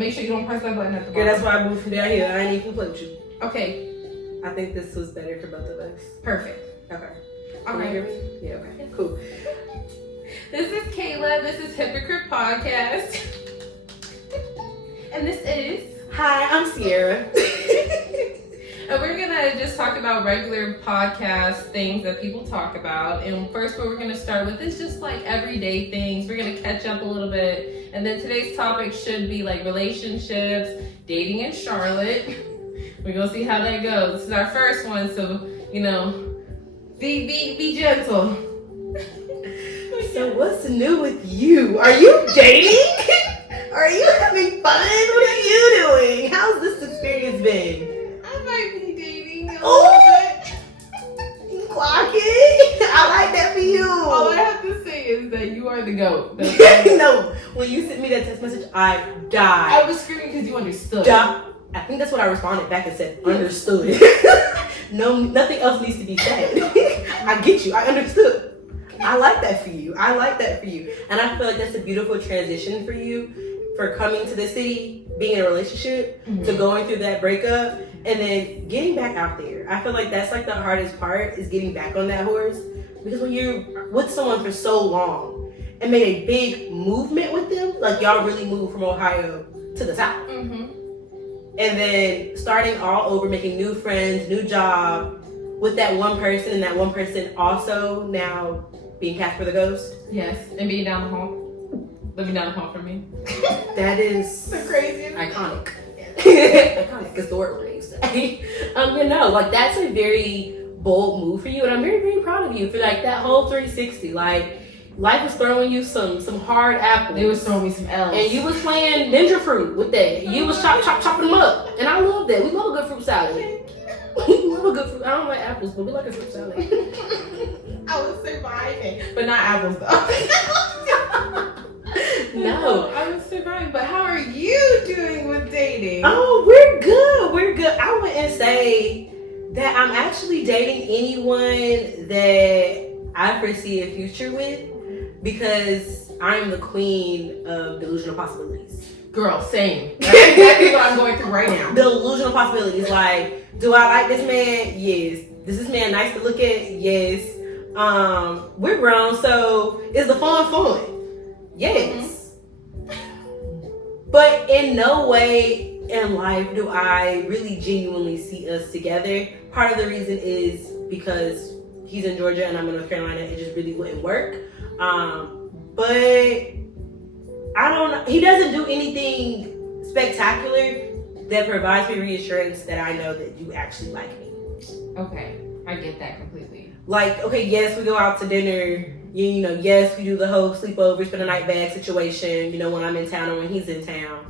Make sure you don't press that button at the bottom. Girl, that's why I moved from down here. I ain't even play with you. Okay. I think this was better for both of us. Perfect. Okay. All Can you hear right. me? Yeah, okay. Cool. This is Kayla. This is Hypocrite Podcast. And this is... Hi, I'm Sierra. And we're gonna just talk about regular podcast things that people talk about. And first, what we're gonna start with is just like everyday things. We're gonna catch up a little bit. And then today's topic should be like relationships, dating in Charlotte. We're gonna see how that goes. This is our first one, so you know, be gentle. So what's new with you? Are you dating? Are you having fun? What are you doing? How's this experience been? I might be dating. Oh, you clock it. I like that for you. All I have to say is that you are the GOAT. No, when you sent me that text message, I died. I was screaming because you understood. I think that's what I responded back and said, understood. No, nothing else needs to be said. I get you. I understood. I like that for you. I like that for you. And I feel like that's a beautiful transition for you, for coming to the city, being in a relationship, to going through that breakup, and then getting back out there. I feel like that's like the hardest part, is getting back on that horse. Because when you're with someone for so long and made a big movement with them, like y'all really moved from Ohio to the South. And then starting all over, making new friends, new job with that one person, and that one person also now being Casper the Ghost. Yes, and being down the hall. Living down the hall from me. That is the craziest. iconic. Iconic is the word we're going to say. You know, like that's a very bold move for you, and I'm very, very proud of you for like that whole 360. Like life was throwing you some hard apples. They was throwing me some L's. And you was playing ninja fruit with that. You was chopping them up. And I love that. We love a good fruit salad. We love a good fruit. I don't like apples, but we like a fruit salad. I was surviving. But not apples though. No. I was surviving. But how are you doing with dating? Oh, we're good. We're good. I wouldn't say that I'm actually dating anyone that I foresee a future with, because I'm the queen of delusional possibilities. Girl, same. That's exactly what I'm going through right now. Delusional possibilities. Like, do I like this man? Yes. Is this man nice to look at? Yes. We're grown, so is the fun? Yes. But in no way in life do I really genuinely see us together. Part of the reason is because he's in Georgia and I'm in North Carolina. It just really wouldn't work. But I don't know. He doesn't do anything spectacular that provides me reassurance that I know that you actually like me. Okay, I get that completely. Like, okay, yes, we go out to dinner. You know, yes, we do the whole sleepover, spend a night bag situation, you know, when I'm in town or when he's in town.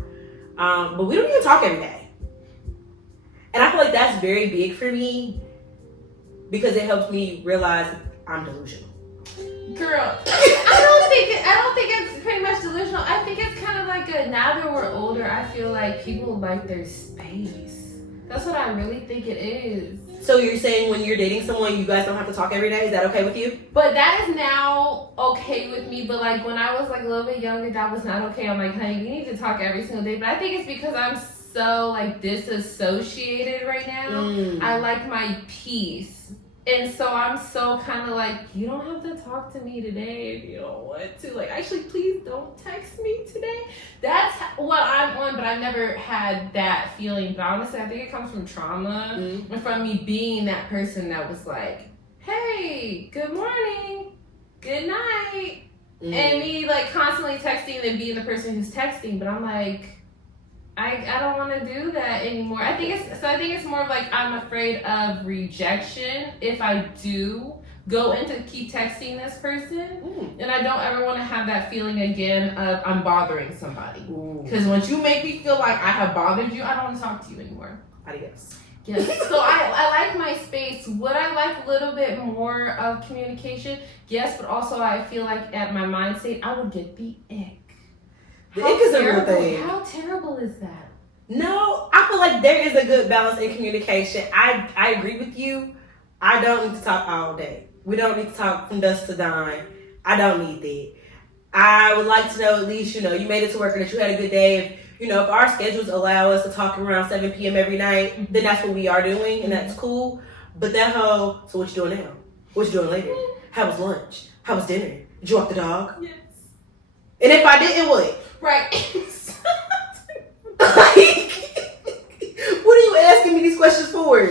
But we don't even talk every day. And I feel like that's very big for me, because it helps me realize I'm delusional. Girl, I don't think it's pretty much delusional. I think it's kind of like now that we're older, I feel like people like their space. That's what I really think it is. So you're saying when you're dating someone, you guys don't have to talk every day? Is that okay with you? But that is now okay with me. But like when I was like a little bit younger, that was not okay. I'm like, honey, we need to talk every single day. But I think it's because I'm so like disassociated right now. I like my peace. And so I'm so kind of like, you don't have to talk to me today if you don't want to. Like, actually, please don't text me today. That's what I'm on, but I've never had that feeling. But honestly, I think it comes from trauma and from me being that person that was like, hey, good morning, good night. And me like constantly texting and being the person who's texting. But I'm like, I don't want to do that anymore. I think it's more of like I'm afraid of rejection if I do go into keep texting this person, and I don't ever want to have that feeling again of I'm bothering somebody. Because once you make me feel like I have bothered you, I don't want to talk to you anymore. Adios. Yes. So I like my space. Would I like a little bit more of communication? Yes, but also I feel like at my mind state I would get the ick. The ick is a real thing. How terrible is that? No, I feel like there is a good balance in communication. I agree with you. I don't need to talk all day. We don't need to talk from dusk to dawn. I don't need that. I would like to know at least, you know, you made it to work and that you had a good day. If you know, if our schedules allow us to talk around 7 p.m. every night, then that's what we are doing, and that's cool. But that whole, so what you doing now? What you doing later? How was lunch? How was dinner? Did you walk the dog? Yes. And if I didn't, what? Right. Like, what are you asking me these questions for?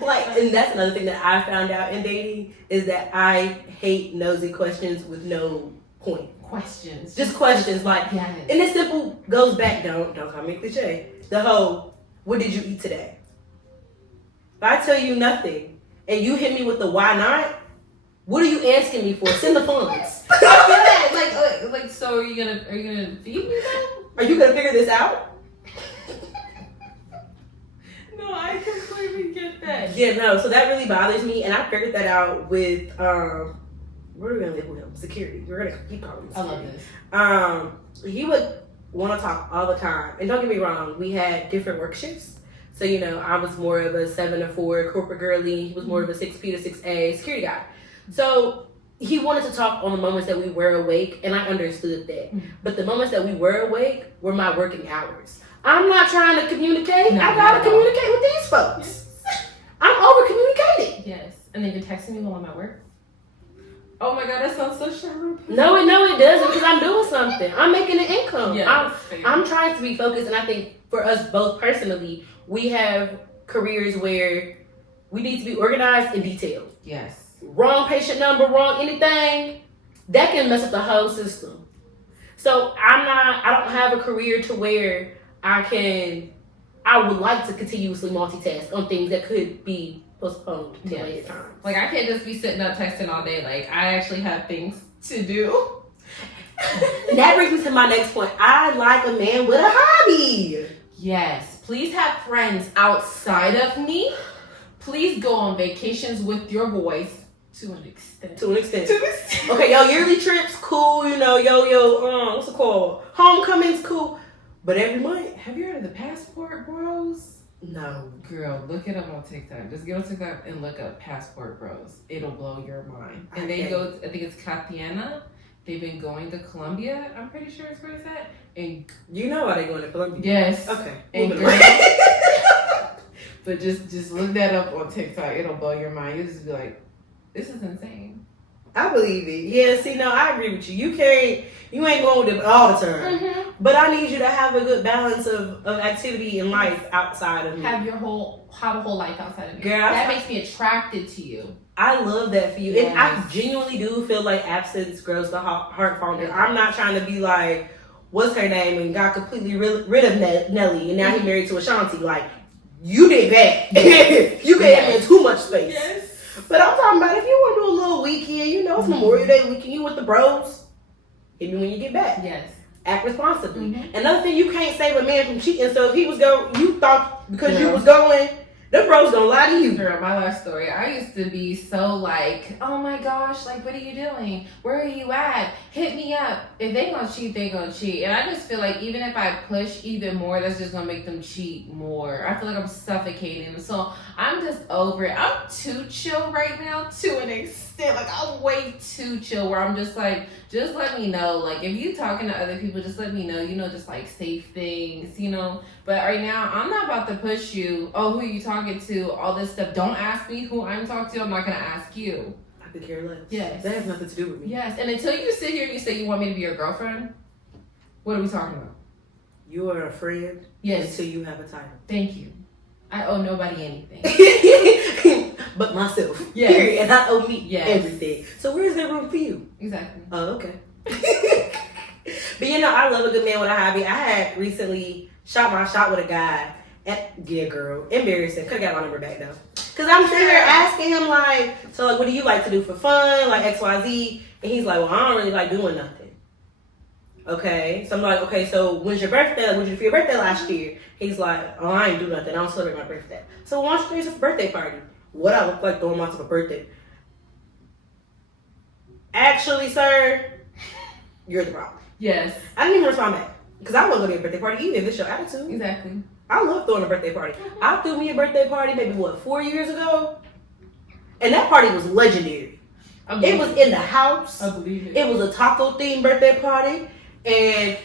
Like, and that's another thing that I found out in dating is that I hate nosy questions with no point. Questions. Just questions, like, Yes. and it simple goes back. Don't call me cliche. The whole, what did you eat today? If I tell you nothing and you hit me with the why not, what are you asking me for? Send the funds. I feel that. Like, so are you gonna feed me then? Are you gonna figure this out? No, I completely get that. Yeah, no. So that really bothers me, and I figured that out with what are we gonna label him? Security. We're gonna keep calling him I security. love this. He would want to talk all the time, and don't get me wrong, we had different work shifts. So you know, I was more of a 7 to 4 corporate girly. He was more of a 6P to 6A security guy. So he wanted to talk on the moments that we were awake, and I understood that. But the moments that we were awake were my working hours. I'm not trying to communicate. No, I gotta not at all. communicate with these folks. I'm over communicating. Yes. And they've been texting me while I'm at work. Oh my god, that sounds so shallow. No, it doesn't, because I'm doing something. I'm making an income. Yeah, I'm trying to be focused, and I think for us both personally, we have careers where we need to be organized and detailed. Yes. Wrong patient number, wrong anything, that can mess up the whole system. So I don't have a career to where I would like to continuously multitask on things that could be postponed to later time. Like, I can't just be sitting up texting all day. Like, I actually have things to do. And that brings me to my next point. I like a man with a hobby. Yes. Please have friends outside of me. Please go on vacations with your boys to an extent. To an extent. Okay, yo, yearly trips, cool. You know, what's it called? Homecoming's cool. But every month, Have you heard of the Passport Bros? no. Girl, look it up on TikTok. Just go to TikTok and look up Passport Bros. It'll blow your mind. And they Okay. go, I think it's Cartagena. They've been going to Colombia. I'm pretty sure it's where it's at. And You know why they going to Colombia? yes. Okay. And moving girl, on. but just look that up on TikTok. It'll blow your mind. You'll just be like, this is insane. I believe it. Yeah, see, no, I agree with you. You ain't going with it all the time. But I need you to have a good balance of activity and life outside of me. Have a whole life outside of me. Girl, that makes me attracted to you. I love that for you. Yes. And I genuinely do feel like absence grows the heart fonder. I'm not trying to be like, what's her name, and got completely rid of Nelly, and now he married to Ashanti. Like, you did bad. You gave him too much space. Yes. But I'm talking about if you want to do a little weekend, you know, it's Memorial Day weekend, you with the bros, hit me when you get back. Yes. Act responsibly. Mhm. Another thing, you can't save a man from cheating. So if he was going, you thought because you No. was going, them bros gonna lie to you. Girl, my life story. I used to be so like, oh my gosh, like, what are you doing? Where are you at? Hit me up. If they gonna cheat, they gonna cheat. And I just feel like even if I push even more, that's just gonna make them cheat more. I feel like I'm suffocating them. So I'm just over it. I'm too chill right now to an extent. Like, I'm way too chill where I'm just like, just let me know. Like, if you talking to other people, just let me know. You know, just like safe things, you know. But right now, I'm not about to push you. Oh, who are you talking to? All this stuff. Don't ask me who I'm talking to. I'm not gonna ask you. I could care less. Yes. That has nothing to do with me. Yes. And until you sit here and you say you want me to be your girlfriend, what are we talking about? You are a friend Yes. until you have a title. Thank you. I owe nobody anything. But myself. Yes. Period. And I owe me Yes. everything. So where's there room for you? Exactly. Oh, okay. But you know, I love a good man with a hobby. I had recently shot my shot with a guy. Yeah, girl. Embarrassing. Could've got my number back though. Cause I'm sitting here asking him like, so like, what do you like to do for fun? Like XYZ. And he's like, well, I don't really like doing nothing. Okay. So I'm like, okay, so when's your birthday? Like, what did you do for your birthday last year? He's like, oh, I ain't do nothing. I don't celebrate my birthday. So why don't you throw yourself a birthday party? What I look like throwing myself a birthday? Actually, sir, you're the problem. Yes. I didn't even respond back. Because I wasn't going to be a birthday party either. This your attitude. Exactly. I love throwing a birthday party. I threw me a birthday party maybe, 4 years ago? And that party was legendary. It was in the house. I believe it. It was a taco themed birthday party. And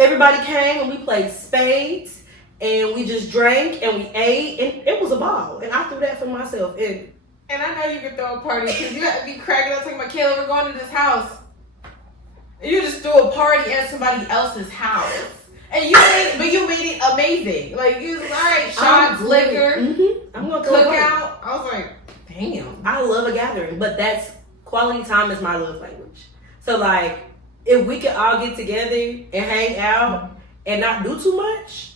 Everybody came and we played spades and we just drank and we ate and it was a ball. And I threw that for myself. And I know you can throw a party because you have to be cracking up talking about Caleb, we're going to this house. And you just threw a party at somebody else's house. And you made it amazing. Like, you was like, all right, shots, liquor, I'm gonna cook out. I was like, damn. I love a gathering, but that's quality time is my love language. So like, if we could all get together and hang out and not do too much,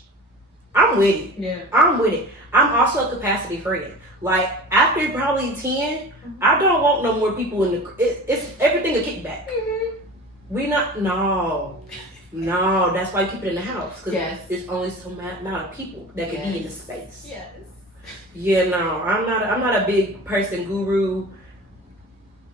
I'm with it. Yeah. I'm with it. I'm also a capacity friend. Like after probably 10, I don't want no more people in the. It's everything a kickback. We not no. That's why you keep it in the house because there's only so amount of people that can be in the space. Yes. Yeah, no, I'm not a big person guru.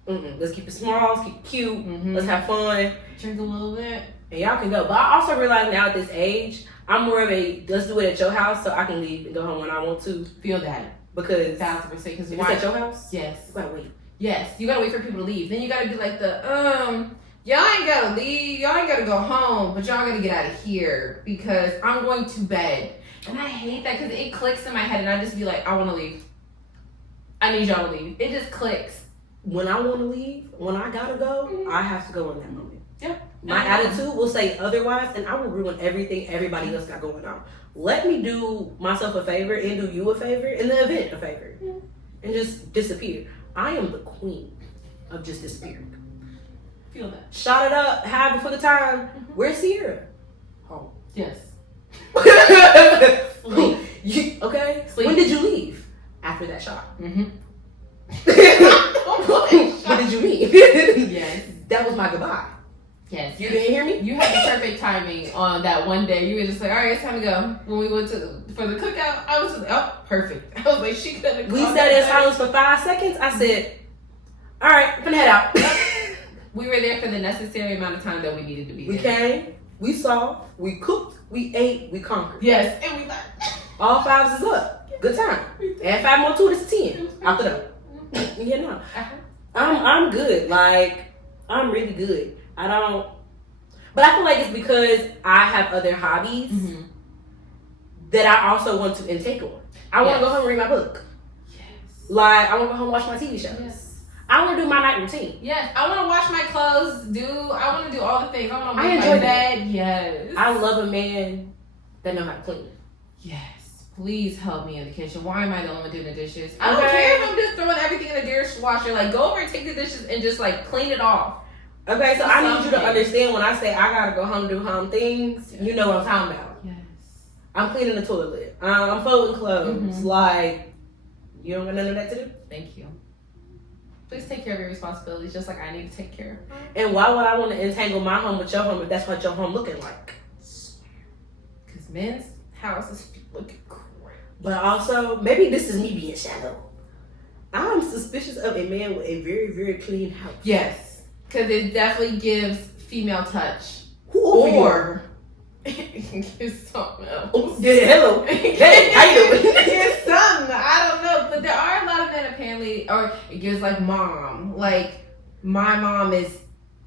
Let's keep it small. Let's keep it cute. Let's have fun. Drink a little bit. And y'all can go. But I also realize now at this age, I'm more of a let's do it at your house so I can leave and go home when I want to. Feel that. Because 1,000%. Because if it's at your house, yes, you gotta wait. Yes, you gotta wait for people to leave. Then you gotta be like y'all ain't gotta leave. Y'all ain't gotta go home, but y'all gotta get out of here because I'm going to bed. And I hate that because it clicks in my head, and I just be like, I want to leave. I need y'all to leave. It just clicks. When I want to leave, when I gotta go, I have to go in that moment. Yeah. My attitude will say otherwise, and I will ruin everything everybody else got going on. Let me do myself a favor and do you a favor, and the event a favor, and just disappear. I am the queen of just disappearing. Feel that. Shot it up, have it for the time. Where's Sierra? Home. Yes. Okay? Sleep. When did you leave? After that shot. What did you mean? Yes. That was my goodbye. Yes. You didn't hear me? You had the perfect timing on that one day. You were just like, all right, it's time to go. When we went for the cookout, I was just like, oh, perfect. I was like, she couldn't have We sat in silence for 5 seconds. I said, all right, I'm gonna head out. We were there for the necessary amount of time that we needed to be there. We came, we saw, we cooked, we ate, we conquered. Yes, and we left. All fives is up. Good time. Add 5 more to it, it's 10. After that. Yeah, no. I'm good. Like, I'm really good. I don't, but I feel like it's because I have other hobbies that I also want to intake on. I want to go home and read my book. Yes. Like, I want to go home and watch my TV shows. Yes. I want to do my night routine. Yes. I want to wash my clothes. I want to do all the things. I want to make enjoy my bed. Yes. I love a man that know how to clean. Yes. Please help me in the kitchen. Why am I the only one doing the dishes? I Okay. don't care if I'm just throwing everything in the dishwasher. Like, go over and take the dishes and just, like, clean it off. Okay, so I need you to understand when I say I gotta go home and do home things, you know what I'm talking about. Yes. I'm cleaning the toilet lid. I'm folding clothes. Like, you don't got none of that to do? Thank you. Please take care of your responsibilities just like I need to take care of mine. And why would I want to entangle my home with your home if that's what your home looking like? Because men's houses be looking great. But also, maybe this is me being shallow. I'm suspicious of a man with a very, very clean house. Yes. Because it definitely gives female touch. Who over Or it can give something else. Oh, yeah, hello. Hey, how you doing? It gives something. I don't know. But there are a lot of men apparently, or it gives like mom. Like, my mom is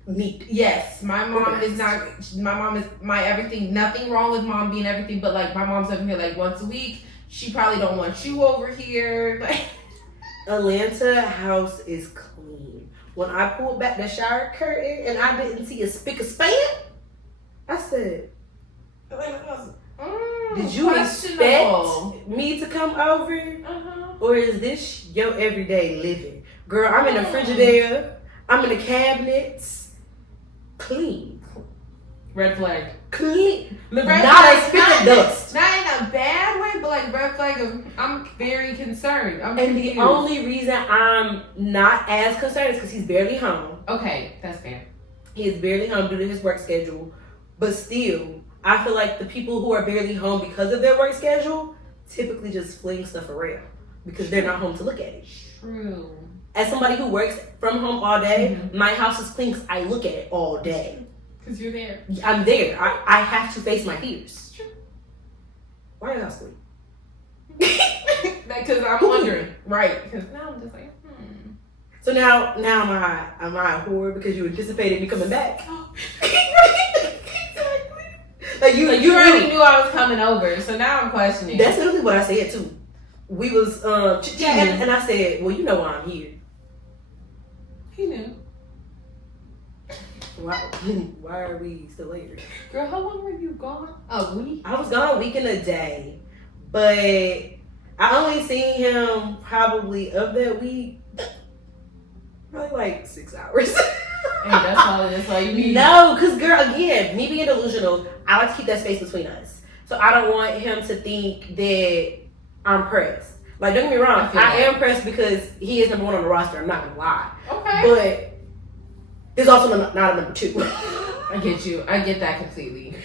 Neat. yes, my mom is not, my mom is my everything. Nothing wrong with mom being everything, but like my mom's over here like once a week. She probably don't want you over here. Like, Atlanta house is clean. When I pulled back the shower curtain and I didn't see a spick of span, I said, did you expect me to come over? Or is this your everyday living? Girl, I'm in the Frigidaire. I'm in the cabinets. Clean. Red flag. Clean. Red Not flag, a spick of dust. Not in a bad way, but like red flag of I'm very concerned. I'm And confused. the only reason I'm not as concerned is because he's barely home. Okay, that's fair. He is barely home due to his work schedule. But still, I feel like the people who are barely home because of their work schedule typically just fling stuff around because they're not home to look at it. True. As somebody who works from home all day, my house is clean because I look at it all day. Because you're there. I'm there. I have to face my fears. Why your house clean? Because I'm wondering. Right. Because now I'm just like, So now am I a whore because you anticipated me coming back? Exactly. Like you already knew I was coming over, so now I'm questioning. That's literally what I said too. We was chit-chatting, and I said, well, you know why I'm here. He knew. Why are we still later? Girl, how long were you gone? A week? I was gone a week and a day. But I only seen him probably of that week, probably like 6 hours. And that's all you need. No, because girl, again, me being delusional, I like to keep that space between us. So I don't want him to think that I'm pressed. Like, don't get me wrong, I am pressed because he is number one on the roster. I'm not gonna lie. Okay. But there's also not a number two. I get you. I get that completely.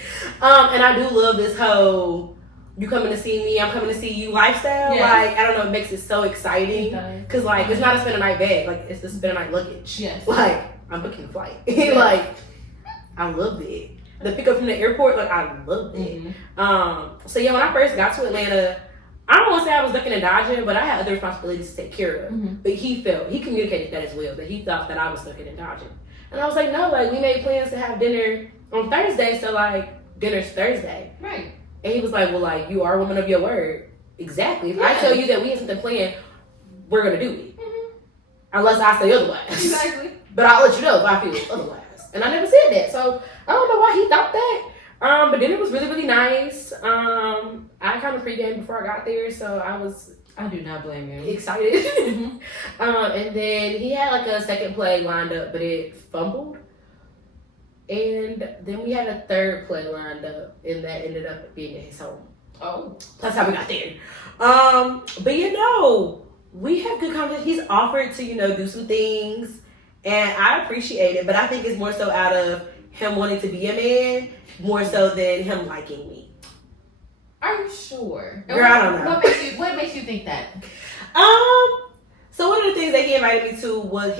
And I do love this whole you coming to see me, I'm coming to see you lifestyle. Yes. Like, I don't know, it makes it so exciting. Because, like, it's not a spend a night bag. Like, it's the spend a night luggage. Yes. Like, I'm booking a flight. Like, I love it. The pickup from the airport, like, I love it. Mm-hmm. So, yeah, when I first got to Atlanta, I don't want to say I was ducking and dodging, but I had other responsibilities to take care of. Mm-hmm. But he communicated that as well, that he thought that I was ducking and dodging. And I was like, no, like, we made plans to have dinner on Thursday, so, like, dinner's Thursday. Right. And he was like, well, like, you are a woman of your word. Exactly. If Yes. I tell you that we have something planned, we're going to do it. Mm-hmm. Unless I say otherwise. Exactly. But I'll let you know if I feel otherwise. And I never said that. So, I don't know why he thought that. But then it was really, really nice. I kind of pre-gamed before I got there, so I do not blame you. excited. Mm-hmm. And then he had like a second play lined up, but it fumbled. And then we had a third play lined up, and that ended up being at his home. Oh. That's how we got there. But you know, we have good conversation. He's offered to, do some things, and I appreciate it, but I think it's more so out of him wanting to be a man, more so than him liking me. Are you sure? Girl, I don't know. What makes you think that? So one of the things that he invited me to was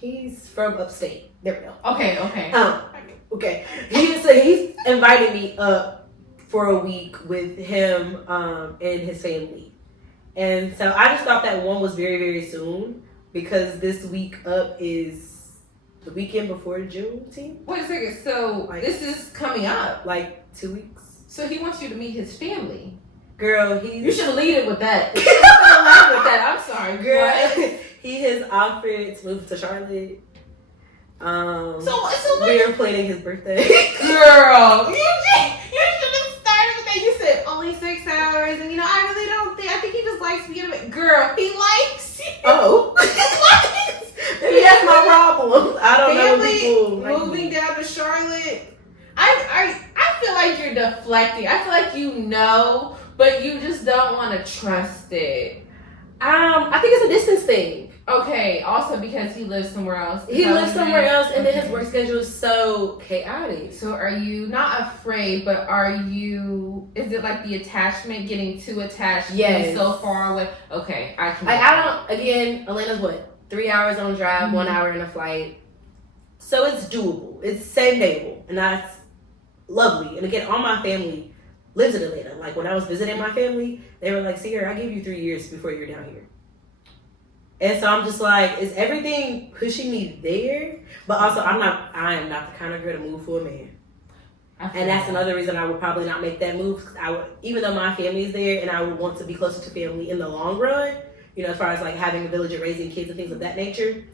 he's from upstate. There we go. Okay. Okay. He's invited me up for a week with him and his family. And so I just thought that one was very, very soon because this week up is the weekend before Juneteenth. Wait a second. So this is coming up. Like 2 weeks. So he wants you to meet his family. Girl, You should have led with that. You should have led with that. I'm sorry, girl. what? He has offered to move to Charlotte. So we are planning his birthday. Girl, you should have started with that. You said only 6 hours, and I really don't think. I think he just likes me. Girl, he likes you. Oh, maybe that's my problem. I don't know. People moving down to Charlotte. I feel like you're deflecting. I feel like you know, but you just don't want to trust it. I think it's a distance thing. Okay, also because he lives somewhere else. He lives somewhere else, and then his work schedule is so chaotic. So are you not afraid, but is it like the attachment, getting too attached, being so far away? Okay, again, Atlanta's what? 3 hours on drive, Mm-hmm. 1 hour in a flight. So it's doable. It's same day, and that's lovely. And again, all my family lives in Atlanta. Like when I was visiting my family, they were like, Sierra, I gave you 3 years before you're down here. And so I'm just like, is everything pushing me there? But also, I am not the kind of girl to move for a man. And that's another reason I would probably not make that move. Cause even though my family is there and I would want to be closer to family in the long run, as far as like having a village and raising kids and things of that nature,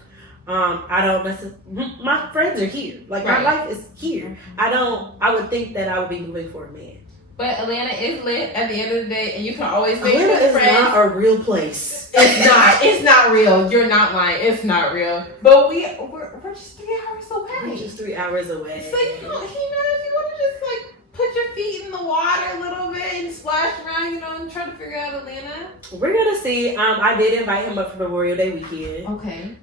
I don't necessarily, my friends are here. Like my life is here. I would think that I would be moving for a man. But Atlanta is lit at the end of the day, and you can always make Atlanta is friends. not a real place. It's not. It's not real. You're not lying. It's not real. But we're just 3 hours away. We're just 3 hours away. So if you want to just like put your feet in the water a little bit and splash around, and try to figure out Atlanta. We're gonna see. I did invite him up for Memorial Day weekend. Okay.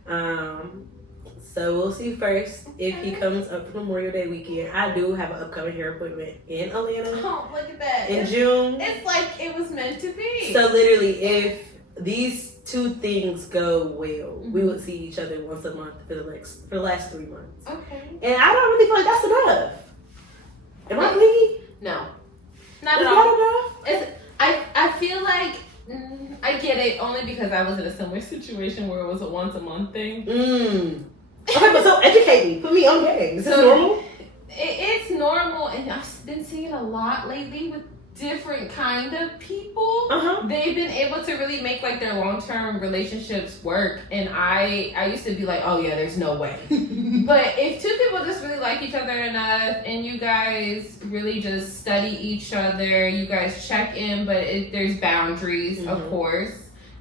So we'll see first if he comes up for Memorial Day weekend. I do have an upcoming hair appointment in Atlanta. Oh, look at that. In June. It's like it was meant to be. So literally, if these two things go well, we would see each other once a month for the last 3 months. Okay. And I don't really feel like that's enough. Am I clingy? No. Not Is at all. that enough? I feel like I get it only because I was in a similar situation where it was a once a month thing. Okay, but so educate me. Put me on game. Is this normal? It's normal, and I've been seeing it a lot lately with different kind of people. They've been able to really make like their long-term relationships work, and I used to be like, oh yeah, there's no way. But if two people just really like each other enough, and you guys really just study each other, you guys check in, but there's boundaries, of course.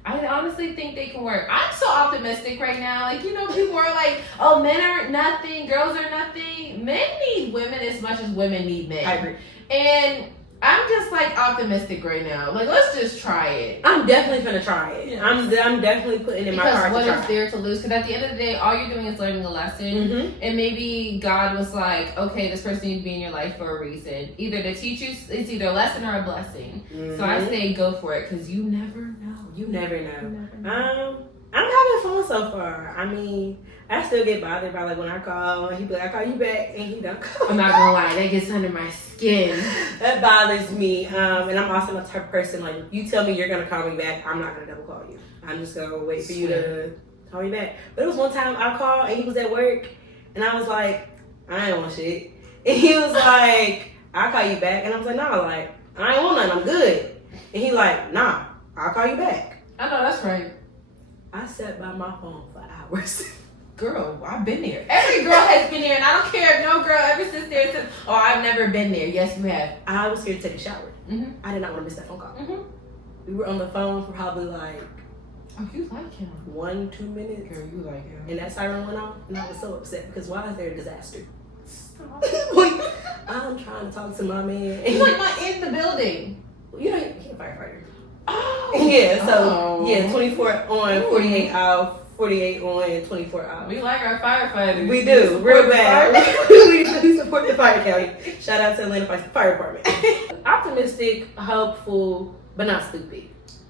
I honestly think they can work. I'm so optimistic right now. Like, you know, people are like, oh, men aren't nothing, girls are nothing. Men need women as much as women need men. I agree. And I'm just like optimistic right now. Like, let's just try it. I'm definitely gonna try it. Yeah. I'm definitely putting in my card to try. Because what is there to lose? Because at the end of the day, all you're doing is learning a lesson. And maybe God was like, okay, this person needs to be in your life for a reason. Either to teach you, it's either a lesson or a blessing. So I say go for it, because you never know. You never know. I'm having fun so far. I mean, I still get bothered by like when I call and he be like, I'll call you back, and he don't call. I'm not gonna lie, that gets under my skin. That bothers me. And I'm also the type of person, like, you tell me you're gonna call me back, I'm not gonna double call you. I'm just gonna wait for you to call me back. But it was one time I called and he was at work, and I was like, I ain't want shit. And he was like, I'll call you back. And I was like, nah, like, I ain't want nothing, I'm good. And he like, nah, I'll call you back. I know, that's right. I sat by my phone for hours. Girl, I've been there. Every girl has been there, and I don't care if no girl ever sits there and says, oh, I've never been there. Yes, you have. I was here to take a shower. I did not want to miss that phone call. We were on the phone for probably like... Oh, you like him. 1-2 minutes. Girl, you like him. And that siren went off, and I was so upset, because why is there a disaster? Stop. I'm trying to talk to my man. He's like not in the building. You know, he's a firefighter. Oh. Yeah, so, 24 on, 48 out, 48 on, and 24 out. We like our firefighters. We do, real bad. We support the fire county. Shout out to Atlanta Fire Department. Optimistic, hopeful, but not stupid.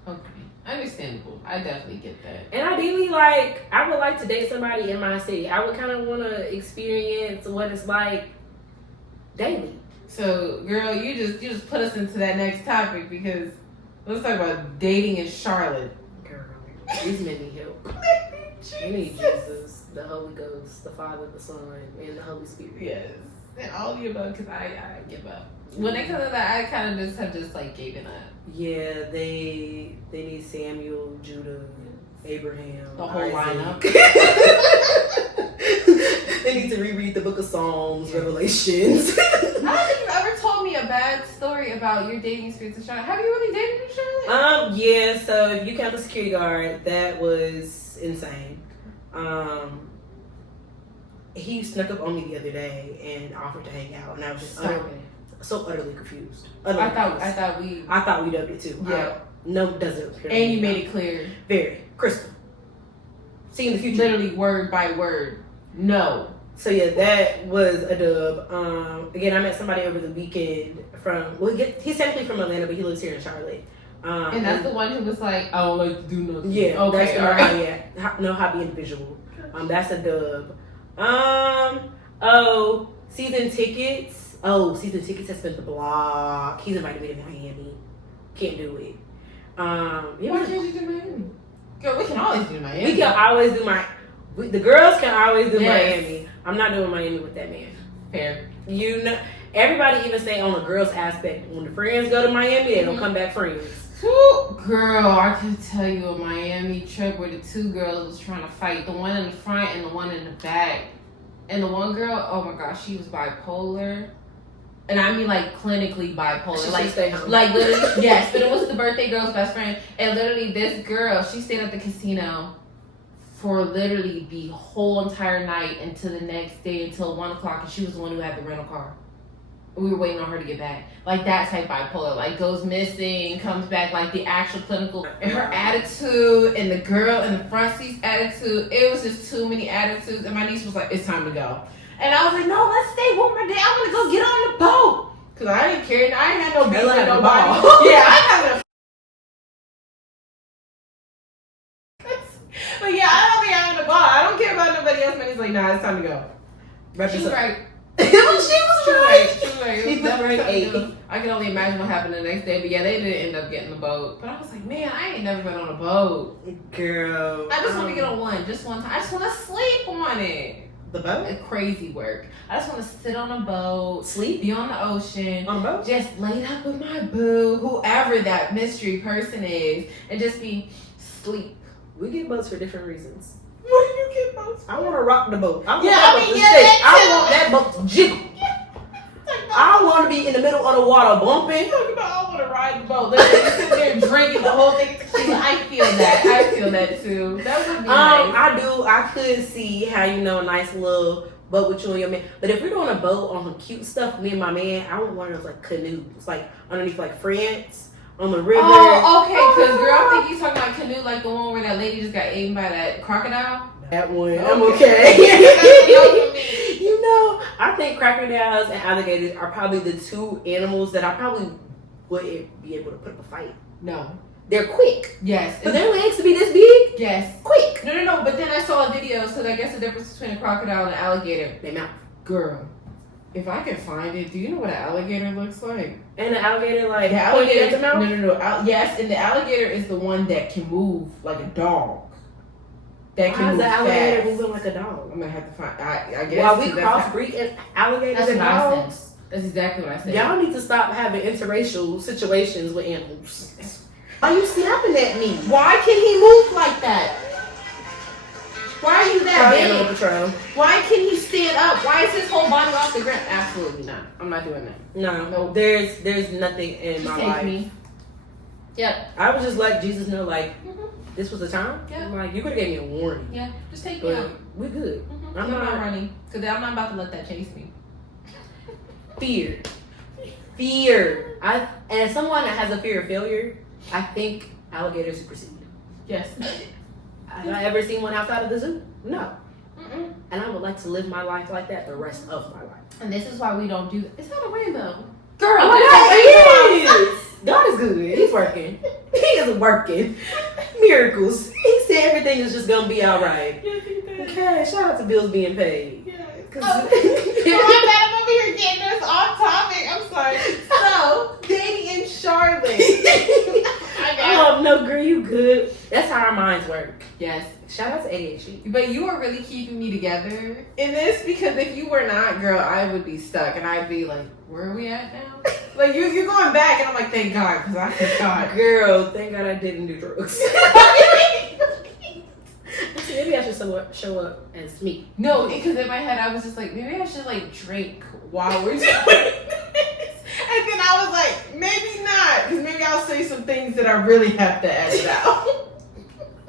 Okay, understandable. I definitely get that. And ideally, like, I would like to date somebody in my city. I would kind of want to experience what it's like daily. So, girl, you just put us into that next topic, because let's talk about dating in Charlotte. Girl, these men need help. They need Jesus, the Holy Ghost, the Father, the Son, and the Holy Spirit. Yes, and all of the above, because I give up. When it comes to that, I kind of just like given up. Yeah, they need Samuel, Judah, Abraham, the whole Isaac. lineup. They need to reread the Book of Psalms, Revelations. I don't think you've ever told me a bad story about your dating experience in Charlotte. Have you really dated in Charlotte? Yeah. So if you count the security guard, that was insane. He snuck up on me the other day and offered to hang out, and I was just so utterly confused. I thought we dubbed it too. Yeah. No, doesn't appear. And you made it clear. Very crystal. Seeing the future. Literally word by word. No. So yeah, that was a dub. Again, I met somebody over the weekend he's technically from Atlanta, but he lives here in Charlotte. And that's the one who was like, I don't like to do nothing. Yeah, okay, that's the all right. Yeah, no hobby individual. That's a dub. Season tickets. Season tickets has spent the block. He's invited me to Miami. Can't do it. Why can't you do Miami? Girl, we can always do Miami. We can always do the girls can always do Miami. I'm not doing Miami with that man. Fair. You know, everybody even say on the girls aspect, when the friends go to Miami, they don't come back friends. Woo, girl, I could tell you a Miami trip where the two girls was trying to fight. The one in the front and the one in the back. And the one girl, oh my gosh, she was bipolar. And I mean like clinically bipolar. Like literally, yes, but it was the birthday girl's best friend. And literally this girl, she stayed at the casino for literally the whole entire night until the next day, until 1 o'clock, and she was the one who had the rental car. We were waiting on her to get back. Like that type bipolar. Like goes missing, comes back, like the actual clinical. And her attitude and the girl in the front seat's attitude, it was just too many attitudes. And my niece was like, it's time to go. And I was like, no, let's stay one more day. I want to go get on the boat. Because I didn't care. I ain't had no beef with nobody. Yeah, I had a... But yeah, I don't be having a ball. I don't care about nobody else. But he's like, nah, it's time to go. She was right. She was right. She was right. I can only imagine what happened the next day. But yeah, they didn't end up getting the boat. But I was like, man, I ain't never been on a boat. Girl. I just want to get on one. Just one time. I just want to sleep on it. The boat? Crazy work. I just want to sit on a boat, Sleep? be on the ocean, On a boat? just laid up with my boo, whoever that mystery person is, and just be sleep. We get boats for different reasons. What do you get boats? I want to rock the boat. I want Yeah, that I boat mean, to yeah, shake. that I want that boat to jiggle. I want to be in the middle of the water bumping. Talk about I want to ride the boat. Literally sit there drinking the whole thing. I feel that. I feel that too. That would be nice. I do. I could see how, you know, a nice little boat with you and your man. But if we're doing a boat on some cute stuff, me and my man, I want one of those like canoes, like underneath like France on the river. Oh, okay. Because girl, I think you talking about canoe like the one where that lady just got eaten by that crocodile. That one. Okay. I'm okay. That's You know, I think crocodiles and alligators are probably the two animals that I probably wouldn't be able to put up a fight. No. They're quick. Yes. For their legs to be this big, Yes. quick. No. But then I saw a video, so I guess the difference between a crocodile and an alligator. They mouth. Girl, if I can find it, do you know what an alligator looks like? And the alligator like The pointed at alligator. the mouth. No. Yes, and the alligator is the one that can move like a dog. That can Why is move the alligator fast. moving like a dog? I'm gonna have to find. I guess. While we 'cause that's crossbreed alligators That's and what I said. dogs, That's exactly what I said. y'all need to stop having interracial situations with animals. Why you snapping at me? Why can he move like that? Why are you that Probably Animal big? Patrol. Why can he stand up? Why is his whole body off the ground? Absolutely not. I'm not doing that. No, Nope. there's nothing in Just my take life. me. Yep. I would just let Jesus know, like, Mhm. this was the time. Yeah. Like, you could have gave me a warning, Yeah. Just take me but out. we're good. Mhm. I'm I'm not not- running because I'm not about to let that chase me. Fear. And as someone that has a fear of failure, I think alligators supersede. Yes. Have I ever seen one outside of the zoo? No. Mm-mm. And I would like to live my life like that the rest of my life. And this is why we don't do that. It's not a rainbow. Girl, Oh my there's a God, rainbow. it is. God is good. He's working. He is working. Miracles. He said everything is just gonna be all right. Yes, he did. Okay, shout out to bills being paid. Yes. 'Cause- I'm over here getting us off topic. I'm sorry. So, dating in Charlotte. I got Oh no, girl, you good. That's how our minds work. Yes. Shout out to ADHD. But you are really keeping me together in this because if you were not, girl, I would be stuck and I'd be like, where are we at now? Like, you're going back and I'm like, thank God, because I forgot. Girl, thank God I didn't do drugs. Maybe I should show up as me. No, because in my head I was just like, maybe I should like drink while we're doing this. And then I was like, maybe not, because maybe I'll say some things that I really have to edit out.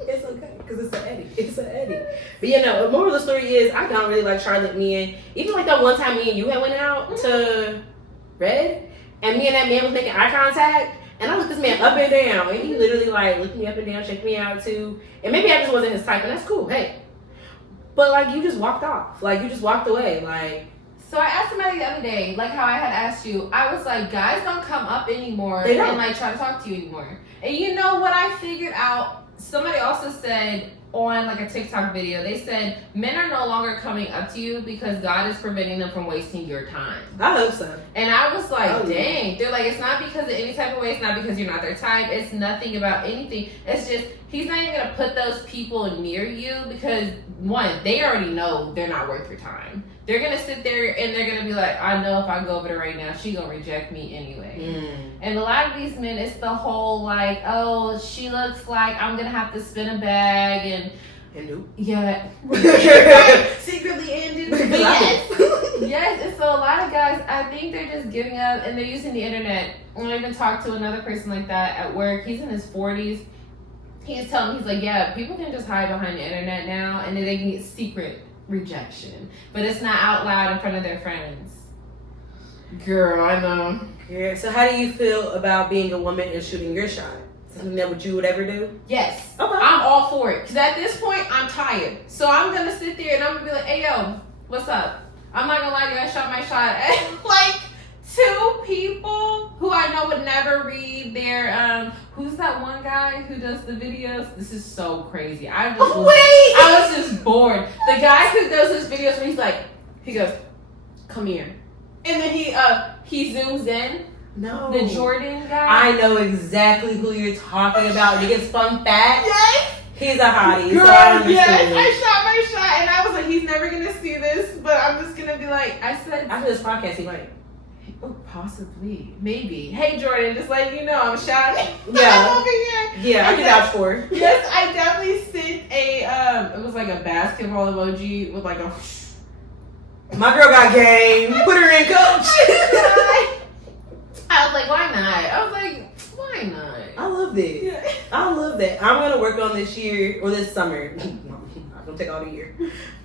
It's okay, because it's an Eddie. It's an Eddie. But you know, the moral of the story is I don't really like Charlotte. Me and even like that one time me and you had went out to Red, and me and that man was making eye contact, and I looked this man up and down, and he literally like looked me up and down, checked me out too. And maybe I just wasn't his type, and that's cool. Hey, but like you just walked off, like you just walked away, like. So I asked somebody the other day, like how I had asked you, I was like, guys don't come up anymore They don't. and like try to talk to you anymore. And you know what I figured out? Somebody also said on like a TikTok video, they said men are no longer coming up to you because God is preventing them from wasting your time. I hope so. And I was like, Oh, yeah. dang. They're like, it's not because of any type of way. It's not because you're not their type. It's nothing about anything. It's just, he's not even going to put those people near you because, one, they already know they're not worth your time. They're going to sit there and they're going to be like, I know if I go over there right now, she going to reject me anyway. And a lot of these men, it's the whole like, oh, she looks like I'm going to have to spin a bag and Hindu. yeah. Secretly ended. Because But I yes. Yes, and so a lot of guys, I think they're just giving up and they're using the internet. And I even talked to another person like that at work. He's in his 40s. He's telling me, he's like, yeah, people can just hide behind the internet now and then they can get secret rejection. But it's not out loud in front of their friends. Girl, I know. Yeah. So how do you feel about being a woman and shooting your shot? Something that you would ever do? Yes. Okay. I'm all for it. Because at this point, I'm tired. So I'm going to sit there and I'm going to be like, hey, yo, what's up? I'm not going to lie to you. I shot my shot at like 2 people who I know would never read their, who's that one guy who does the videos? This is so crazy. I was just bored. The guy who does his videos where he's like, he goes, come here. And then he zooms in. No. The Jordan guy. I know exactly who you're talking about. Niggas, fun fact. Yes. He's a hottie. Girl, so I understand. yes, I shot my shot and I was like, he's never gonna see this. like, I said, after this podcast, he might. oh, possibly, maybe. Hey, Jordan, just like you know, I'm shouting. Yeah. I'm over here. Yeah, I can vouch for it. Yes, I definitely sent a, it was like a basketball emoji with like a. My girl got game. Put her in, coach. I was like, why not? I was like, why not? I love that. Yeah. I love that. I'm gonna work on this year or this summer. I'm gonna take all the year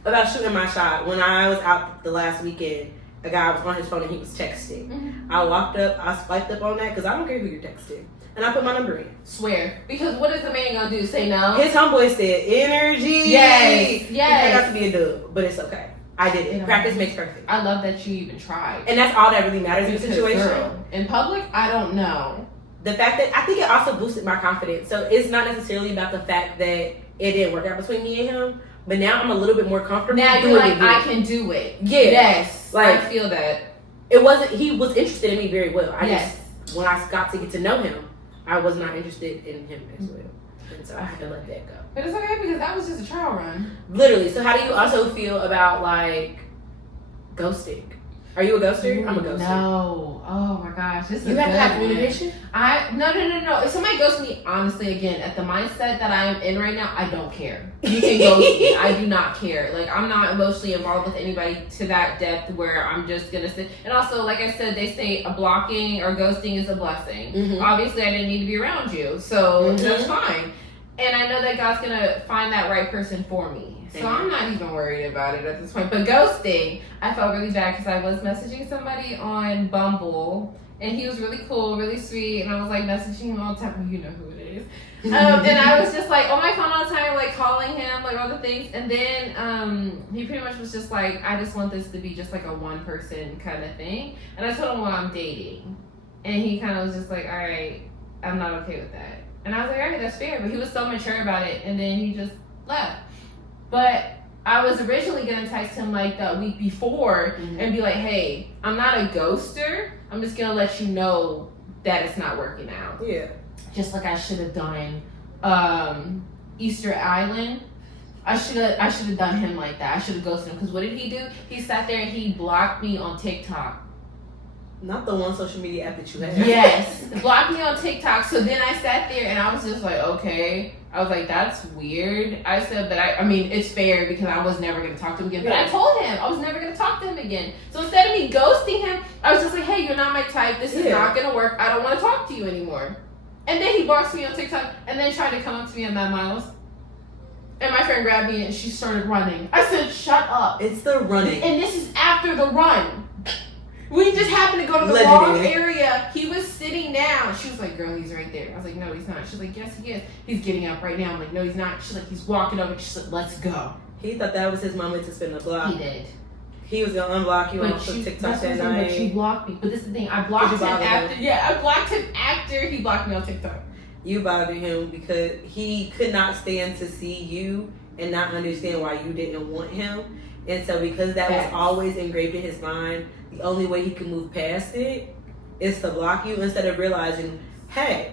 about shooting my shot. When I was out the last weekend, a guy was on his phone and he was texting. Mm-hmm. I walked up, I swiped up on that because I don't care who you're texting, and I put my number in. Swear, because what is the man gonna do? Say no? His homeboy said energy. Yes, It yes. turned out to be a dub, but it's okay. I did it. Yeah. Practice makes perfect. I love that you even tried. And that's all that really matters in the Because, situation. girl, in public, I don't know. The fact that I think it also boosted my confidence. So it's not necessarily about the fact that it didn't work out between me and him, but now I'm a little bit more comfortable. Now you're doing like, it again. I can do it. Yeah. Yes. Like- I feel that. It wasn't. He was interested in me very well. I Yes. just when I got to get to know him, I was not interested in him as well, and so I had to let that go. But it's okay because that was just a trial run. Literally. So how do you also feel about like ghosting? Are you a ghoster? I'm a ghoster. No. Oh my gosh. This is You have to have good, man. communication. No. If somebody ghosts me, honestly, again, at the mindset that I am in right now, I don't care. You can ghost me. I do not care. Like, I'm not emotionally involved with anybody to that depth where I'm just gonna sit. And also, like I said, they say a blocking or ghosting is a blessing. Mhm. Obviously, I didn't need to be around you, so Mhm. that's fine. And I know that God's gonna find that right person for me. So Amen. I'm not even worried about it at this point. But ghosting, I felt really bad because I was messaging somebody on Bumble, and he was really cool, really sweet, and I was like messaging him all the time. You know who it is. And I was just like on my phone all the time, like calling him, like all the things. And then he pretty much was just like, I just want this to be just like a one person kind of thing. And I told him what I'm dating, and he kind of was just like, all right, I'm not okay with that. And I was like, all right, that's fair. But he was so mature about it, and then he just left. But I was originally gonna text him like the week before and be like, hey, I'm not a ghoster. I'm just gonna let you know that it's not working out. Yeah. Just like I should have done Easter Island. I should have done him like that. I should have ghosted him because what did he do? He sat there and he blocked me on TikTok. Not the one social media app that you have. Yes, blocked me on TikTok. So then I sat there and I was just like, okay. I was like, that's weird. I said, but I mean, it's fair because I was never going to talk to him again. But I told him I was never going to talk to him again. So instead of me ghosting him, I was just like, hey, you're not my type. This is not going to work. I don't want to talk to you anymore. And then he blocks me on TikTok and then tried to come up to me at Mad Miles. And my friend grabbed me and she started running. I said, shut up. It's the running. And this is after the run. We just happened to go to the Legendary. wrong area. He was sitting down. She was like, girl, he's right there. I was like, no, he's not. She's like, yes, he is. He's getting up right now. I'm like, no, he's not. She's like, he's walking over. She's like, let's go. He thought that was his moment to spin the block. He did. He was gonna unblock you on But TikTok that's that what I'm saying, but she night. blocked me. But this is the thing. I blocked Did you him bother after. him? Yeah, I blocked him after he blocked me on TikTok. You bothered him because he could not stand to see you and not understand why you didn't want him. And so because that was Facts. always engraved in his mind, the only way he could move past it is to block you instead of realizing, hey,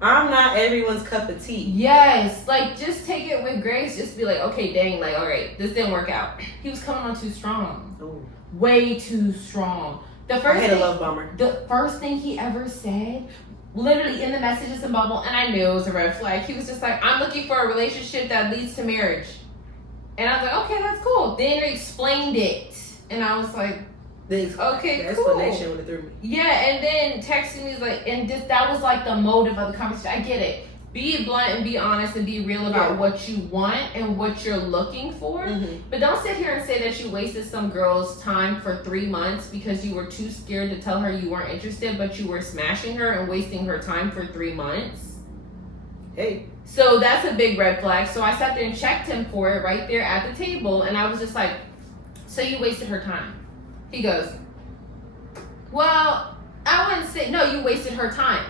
I'm not everyone's cup of tea. Yes, like just take it with grace. Just be like, okay, dang, like, all right, this didn't work out. He was coming on too strong, Oh, way too strong. The I first hate a thing, love bomber. the first thing he ever said, literally in the messages in Bubble, and I knew it was a red flag. He was just like, I'm looking for a relationship that leads to marriage, and I was like, okay, that's cool. Then he explained it, and I was like, okay, The cool. explanation would have threw me. Yeah, and then texting me was like, and this, that was like the motive of the conversation. I get it. Be blunt and be honest and be real about Yeah. what you want and what you're looking for. Mm-hmm. But don't sit here and say that you wasted some girl's time for 3 months because you were too scared to tell her you weren't interested, but you were smashing her and wasting her time for 3 months. Hey, So that's a big red flag. So I sat there and checked him for it right there at the table, and I was just like, so you wasted her time. He goes, well, I wouldn't say, no, you wasted her time.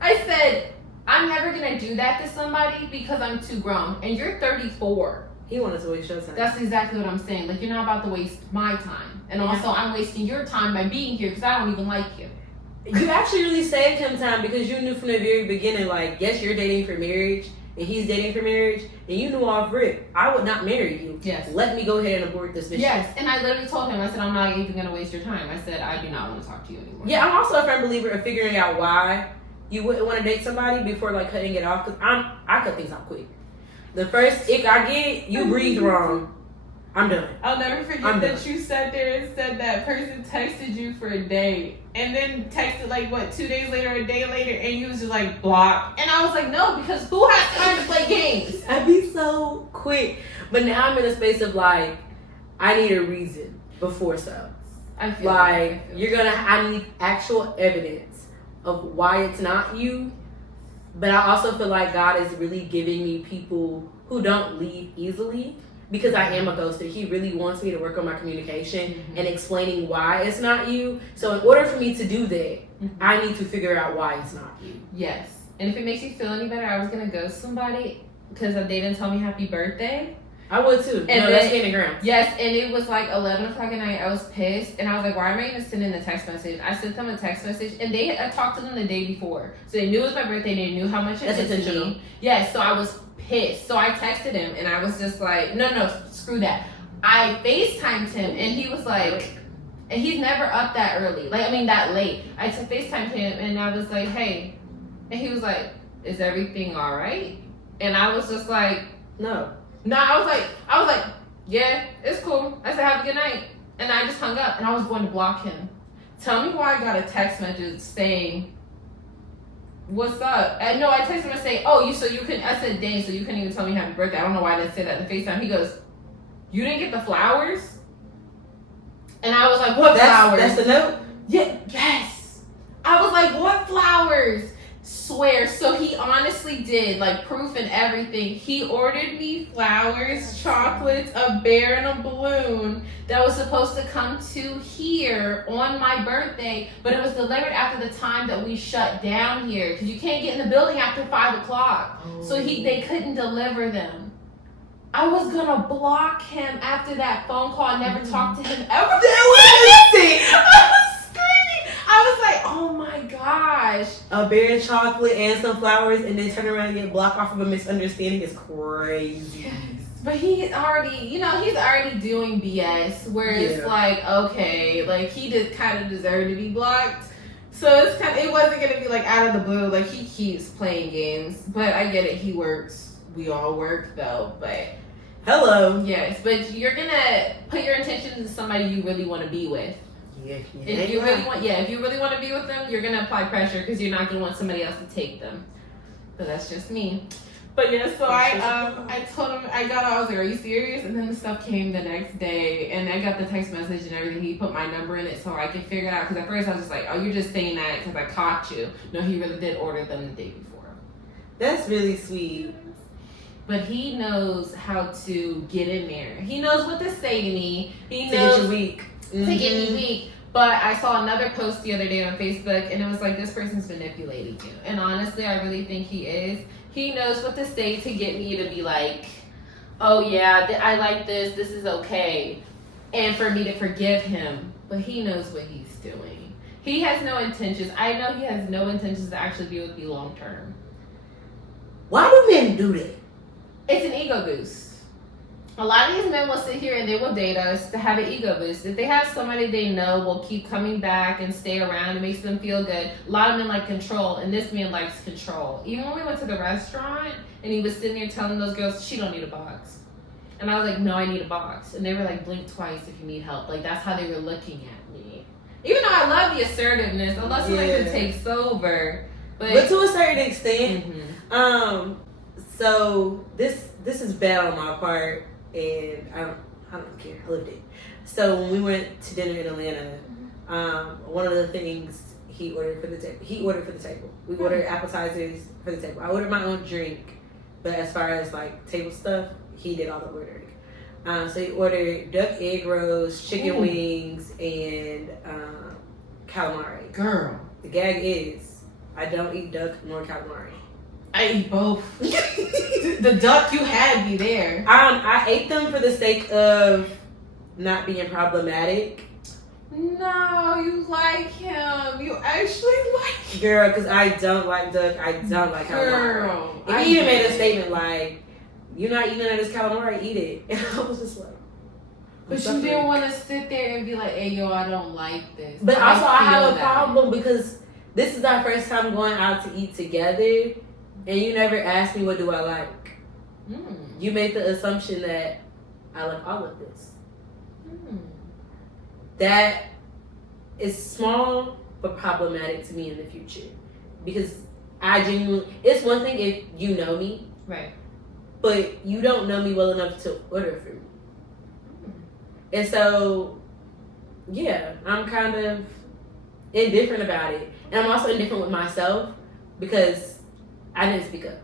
I said, I'm never going to do that to somebody because I'm too grown. And you're 34. he wanted to waste your time. That's exactly what I'm saying. Like, you're not about to waste my time. And Yeah. also, I'm wasting your time by being here because I don't even like you. You actually really saved him time because you knew from the very beginning, like, yes, you're dating for marriage, and he's dating for marriage, and you knew off rip, I would not marry you. Yes. Let me go ahead and abort this mission. Yes, and I literally told him, I said, I'm not even going to waste your time. I said, I do not want to talk to you anymore. Yeah, I'm also a firm believer of figuring out why you wouldn't want to date somebody before like cutting it off. Because I cut things off quick. The first ick I get, you breathe wrong, I'm done. I'll never forget that you sat there and said that person texted you for a date and then texted like 2 days later, a day later, and you was just like blocked. And I was like, no, because who has time to play games? I'd be so quick. But now I'm in a space of like, I need a reason before so. I feel like I need actual evidence of why it's not you. But I also feel like God is really giving me people who don't leave easily. Because I am a ghoster, he really wants me to work on my communication and explaining why it's not you. So in order for me to do that, I need to figure out why it's not you. Yes. And if it makes you feel any better, I was going to ghost somebody because they didn't tell me happy birthday. I would too. And that's getting ground. Yes, and it was like 11 o'clock at night. I was pissed. And I was like, why am I even sending a text message? I sent them a text message. And I talked to them the day before. So they knew it was my birthday. They knew how much it meant to me. Yes, so I was pissed. So I texted him and I was just like, no, screw that. I FaceTimed him and he was like, and he's never up that early. That late. I FaceTimed him and I was like, hey. And he was like, is everything all right? And I was just like, no. I was like, yeah, it's cool. I said, have a good night. And I just hung up and I was going to block him. Tell me why I got a text message saying, what's up? And no, I texted him and say, I said, dang, so you couldn't even tell me happy birthday. I don't know why I didn't say that in FaceTime. He goes, you didn't get the flowers? And I was like, what flowers? That's the note? Yeah, yes. I was like, what flowers? Swear. So he honestly did, proof and everything. He ordered me flowers, chocolates, a bear, and a balloon that was supposed to come to here on my birthday, but it was delivered after the time that we shut down here because you can't get in the building after 5 o'clock. Oh. So they couldn't deliver them. I was gonna block him after that phone call and never talk to him ever. That was insane. I was screaming. I was like, oh my gosh. A bear, chocolate, and some flowers, and then turn around and get blocked off of a misunderstanding is crazy. Yes. But he's already doing BS where it's like, okay, he just kind of deserved to be blocked. So it wasn't gonna be out of the blue. He keeps playing games, but I get it. He works. We all work though, but. Hello. Yes, but you're gonna put your intentions in somebody you really want to be with. Yeah. If you really want to be with them, you're gonna apply pressure because you're not gonna want somebody else to take them. But that's just me. But yeah, so I told him I was like, are you serious? And then the stuff came the next day, and I got the text message and everything. He put my number in it so I could figure it out. Because at first I was just like, oh, you're just saying that because I caught you. No, he really did order them the day before. That's really sweet. But he knows how to get in there. He knows what to say to me. He knows to get you weak. To get me weak. But I saw another post the other day on Facebook, and it was like, this person's manipulating you. And honestly, I really think he is. He knows what to say to get me to be like, oh yeah, I like this. This is okay. And for me to forgive him. But he knows what he's doing. He has no intentions. I know he has no intentions to actually be with me long term. Why do men do that? It's an ego boost. A lot of these men will sit here and they will date us to have an ego boost. If they have somebody they know will keep coming back and stay around, it makes them feel good. A lot of men like control, and this man likes control. Even when we went to the restaurant and he was sitting there telling those girls, she don't need a box. And I was like, no, I need a box. And they were like, blink twice if you need help. That's how they were looking at me. Even though I love the assertiveness, I love somebody who takes over. But to a certain extent, so this is bad on my part, and I don't care. I lived it. So when we went to dinner in Atlanta, one of the things he ordered for the table. We ordered appetizers for the table. I ordered my own drink, but as far as table stuff, he did all the ordering. So he ordered duck egg rolls, chicken wings, and calamari. Girl, the gag is I don't eat duck nor calamari. I eat both. The duck, you had me there. I ate them for the sake of not being problematic. No, you like him. You actually like him. Girl, because I don't like duck. I don't like calamari. Girl. If he even made a statement like, "You're not eating this calamari, eat it," and I was just like, but you didn't want to sit there and be like, "Hey, yo, I don't like this." But also, I have a feel problem because this is our first time going out to eat together, and you never asked me what do I like. You made the assumption that I like all of this. That is small but problematic to me in the future because I genuinely. It's one thing if you know me, right? But you don't know me well enough to order for me. And so, yeah, I'm kind of indifferent about it. And I'm also indifferent with myself because I didn't speak up.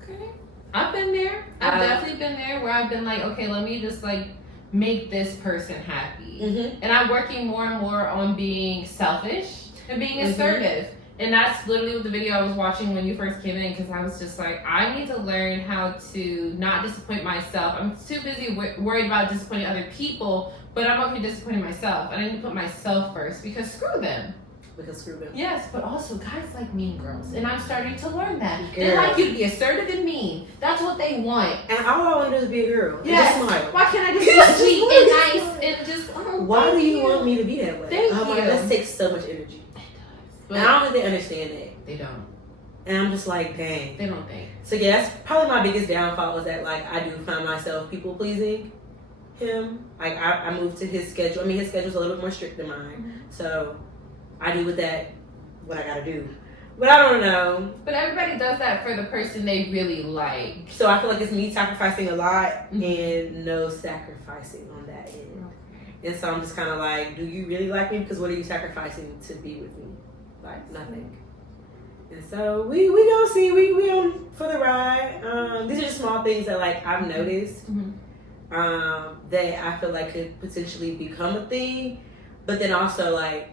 Okay. I've been there. I've definitely been there where I've been like, okay, let me just like make this person happy. And I'm working more and more on being selfish and being assertive. And that's literally what the video I was watching when you first came in, because I was just like, I need to learn how to not disappoint myself. I'm too busy worried about disappointing other people, but I'm okay disappointing myself. And I need to put myself first because screw them. Because screw them. Yes, but also guys like mean girls, and I'm starting to learn that. Girl. They like you to be assertive and mean. That's what they want. And all I want to do is be a girl. Yes. And just smile. Why can't I just be sweet and nice and just? Oh, why do you want me to be that way? Thank oh my you. God, that takes so much energy. But and I don't think they understand that. They don't. And I'm just like, dang. They don't think. So yeah, that's probably my biggest downfall is that like I do find myself people pleasing him. Like I moved to his schedule. I mean, his schedule's a little bit more strict than mine. So I do with that what I gotta do. But I don't know. But everybody does that for the person they really like. So I feel like it's me sacrificing a lot and no sacrificing on that end. And so I'm just kind of like, do you really like me? Because what are you sacrificing to be with me? Like nothing. And so we gonna see. We on for the ride. These are just small things that like I've noticed that I feel like could potentially become a thing. But then also like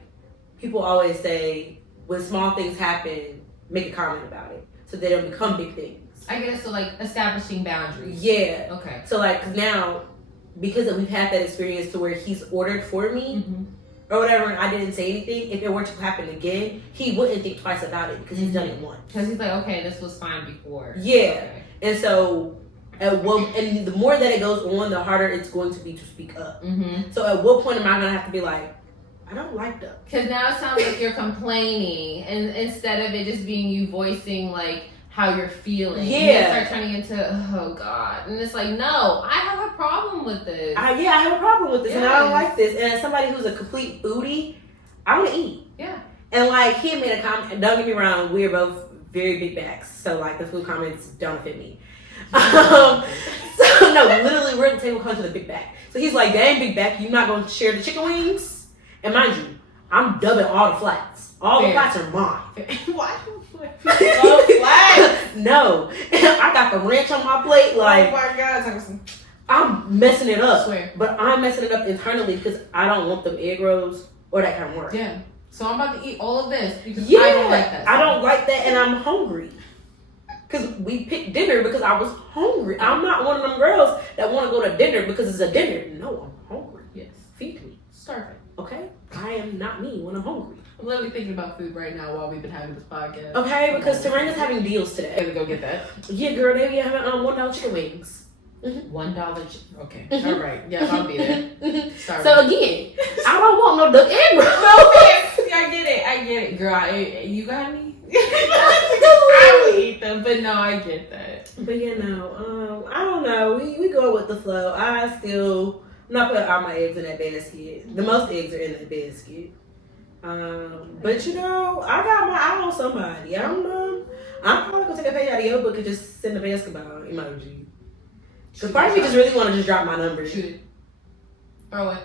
people always say when small things happen, make a comment about it so they don't become big things. I guess so, like establishing boundaries. Yeah. Okay. So like 'cause now because we've had that experience to where he's ordered for me. Or whatever, and I didn't say anything. If it were to happen again, he wouldn't think twice about it because he's done it once. Because he's like, okay, this was fine before. Yeah, okay. And so and the more that it goes on, the harder it's going to be to speak up. So at what point am I gonna have to be like, I don't like that? Because now it sounds like you're complaining, and instead of it just being you voicing like how you're feeling, you start turning into oh god, and it's like no, I have a problem with this. I have a problem with this, and I don't like this. And as somebody who's a complete foodie, I want to eat. Yeah. And like he had made a comment. And don't get me wrong, we're both very big backs, so like the food comments don't fit me. So no, literally, we're at the table comes to the big back. So he's like, "Dang, big back, you not gonna share the chicken wings?" And mind you, I'm dubbing all the flats. All the flats are mine. Why? All flats? No, I got the ranch on my plate. Like, oh my god, I'm messing it up. I swear. But I'm messing it up internally because I don't want them egg rolls or that kind of work. Yeah. So I'm about to eat all of this because Yeah, I don't like that. I don't like that, and I'm hungry. Because we picked dinner because I was hungry. I'm not one of them girls that want to go to dinner because it's a dinner. No, I'm hungry. Yes. Feed me. Starving. Okay? I am not me when I'm hungry. I'm literally thinking about food right now while we've been having this podcast. Okay, because Taranga's having deals today. Gotta go get that. Yeah, girl, they be having $1 chicken wings. $1. Okay. All right. Yes, I'll be there. Starving. So again, I don't want no duck egg rolls. I get it. Girl, you got me? I will eat them, but no, I get that. But you know, I don't know. We go with the flow. I'm not putting all my eggs in that basket. The most eggs are in that basket. But you know, I got my eye on somebody. I'm probably gonna take a page out of your book and just send a basketball emoji. Because part of me just really want to just drop my number. Shoot it. Throw it.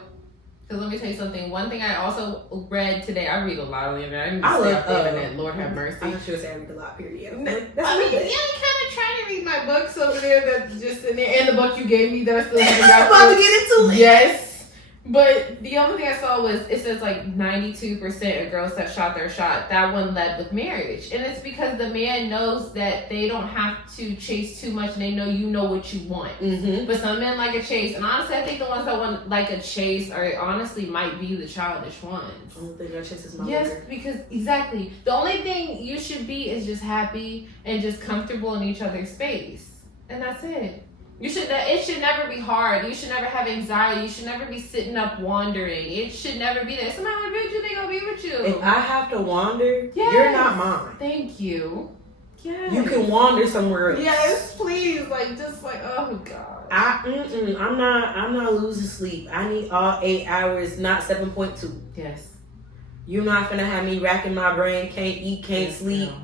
Because let me tell you something. One thing I also read today, I read a lot on the internet. I didn't I stay love off the internet. Lord have mercy. I should say I read a lot, period. I mean, I'm kind of trying to read my books over there that's just in there. And the book you gave me that I still haven't got I'm about to through. get into it. Yes. But the only thing I saw was it says like 92% of girls that shot their shot, that one led with marriage. And it's because the man knows that they don't have to chase too much and they know you know what you want. Mm-hmm. But some men like a chase. And honestly, I think the ones that want like a chase are honestly might be the childish ones. I don't think our chase is my Yes, liquor. because exactly. The only thing you should be is just happy and just comfortable in each other's space. And that's it. It should never be hard. You should never have anxiety. You should never be sitting up wandering. It should never be there. Somebody want to be with you, they gonna be with you. If I have to wander, Yes. you're not mine. Thank you. Yes. You can wander somewhere else. Yes, please. Like just like oh god. I'm not losing sleep. I need all 8 hours, not 7.2. Yes. You're not gonna have me racking my brain, can't eat, can't sleep. No.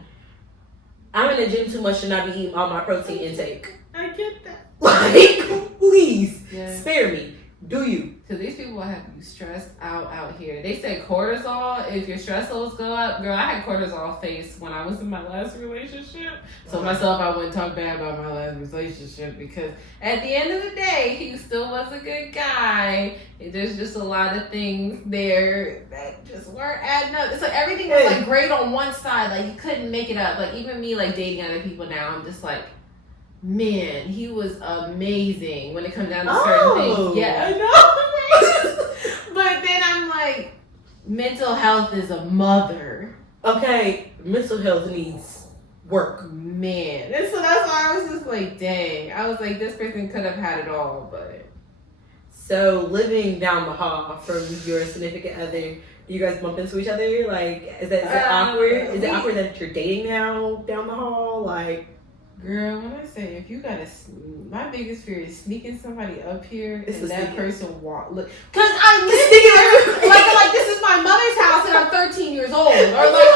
I'm in the gym too much to not be eating all my protein intake. I get that. Like, please, Yes. spare me. Do you? Because these people have you stressed out here. They say cortisol, if your stress levels go up. Girl, I had cortisol face when I was in my last relationship. So myself, I wouldn't talk bad about my last relationship because at the end of the day, he still was a good guy. There's just a lot of things there that just weren't adding up. It's like everything was like great on one side. Like you couldn't make it up. Like even me like dating other people now, I'm just like, man, he was amazing when it comes down to certain things. Yeah, I know. But then I'm like, mental health is a mother. Okay, mental health needs work. Man. And so that's why I was just like, dang. I was like, this person could have had it all, but. So living down the hall from your significant other, you guys bump into each other? Like, is that awkward? Is it awkward that you're dating now down the hall? Like, girl, when I say if you gotta, my biggest fear is sneaking somebody up here It's and the that sneaking. person look, cause I live here, like this is my mother's house and I'm 13 years old, or like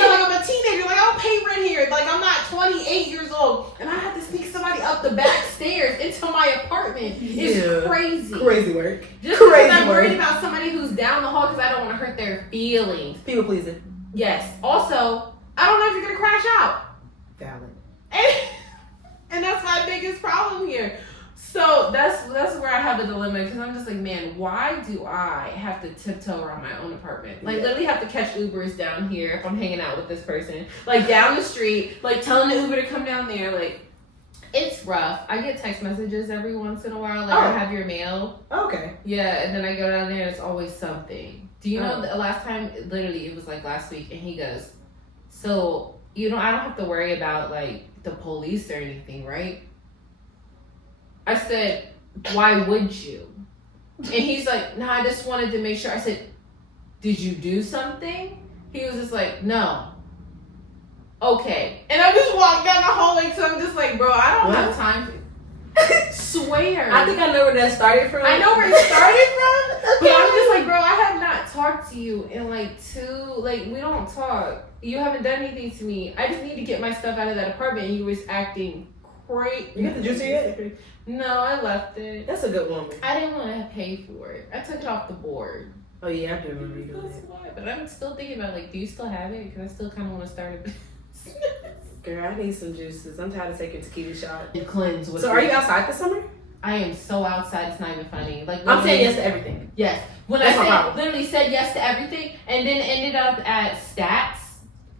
I'm a teenager, like I don't pay rent here, like I'm not 28 years old, and I have to sneak somebody up the back stairs into my apartment. It's crazy, crazy work. Just crazy because I'm work. worried about somebody who's down the hall because I don't want to hurt their feelings. People pleasing. Yes. Also, I don't know if you're gonna crash out. Valid. And that's my biggest problem here. So that's where I have a dilemma because I'm just like, man, why do I have to tiptoe around my own apartment? Like, literally have to catch Ubers down here if I'm hanging out with this person. Like, down the street, like, telling the Uber to come down there. Like, it's rough. I get text messages every once in a while. Like, I have your mail. Okay. Yeah, and then I go down there and it's always something. Do you know the last time, literally, it was like last week, and he goes, so, I don't have to worry about, like, the police or anything, right? I said, why would you? And he's like, no, I just wanted to make sure. I said, did you do something? He was just like, no. Okay. And I just walked down the hallway, so I'm just like, bro, I don't have time for swear. I think I know where that started from. I know where it started from, but I'm just like, bro, I have not talked to you in we don't talk. You haven't done anything to me. I just need to get my stuff out of that apartment, and you was acting crazy. You got the juicer yet? No, I left it. That's a good woman. I didn't want to pay for it. I took it off the board. Oh yeah, I do remember you doing That's that. why. But I'm still thinking about do you still have it? Because I still kind of want to start a business. Girl, I need some juices. I'm tired of taking tequila shots. And cleanse with So are you outside this summer? I am so outside. It's not even funny. Like I'm saying yes to everything. Yes. When That's my I problem. literally said yes to everything, and then ended up at Stats.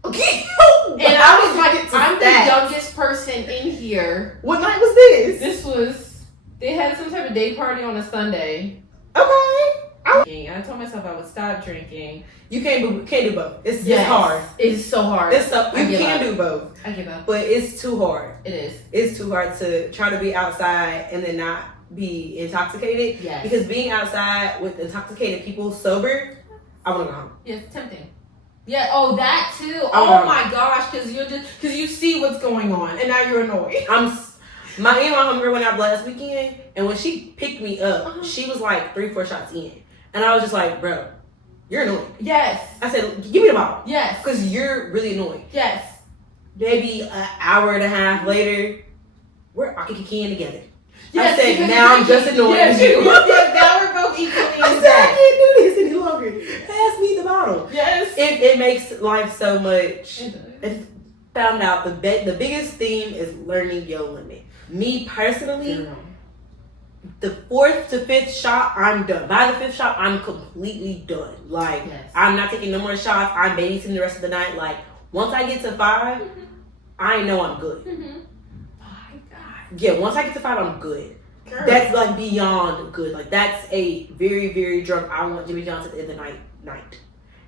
Okay. And I was like, I'm Stats? the youngest person in here. What night was this? This was, they had some type of day party on a Sunday. Okay. And I told myself I would stop drinking. You can't do both. It's Yes. hard. It's so hard. It's so, I you give can up. do both, I give up. but it's too hard. It is. It's too hard to try to be outside and then not be intoxicated. Yes. Because being outside with intoxicated people sober, I want to go home. Yeah, it's tempting. Yeah, oh, that too. Oh, Oh my gosh, because you see what's going on, and now you're annoyed. My homegirl went out last weekend, and when she picked me up, she was like 3-4 shots in, and I was just like, bro, you're annoying. Yes. I said, give me the bottle. Yes. Because you're really annoying. Yes. Maybe an hour and a half later, we're in together. Yes, I said, because now I'm you're just drinking. annoying Yes, you. yes, now we're both equally I as said, I bad. can't do this any longer. Pass me the bottle. Yes. It makes life so much. It I found out the biggest theme is learning your limit. Me personally, Girl. the 4th to 5th shot, I'm done. By the 5th shot, I'm completely done. Like, Yes. I'm not taking no more shots. I'm babysitting the rest of the night. Like, once I get to 5, I know I'm good. My God. Yeah, once I get to 5, I'm good. Girl. That's like beyond good. Like, that's a very, very drunk. I want Jimmy John's at the end of the night.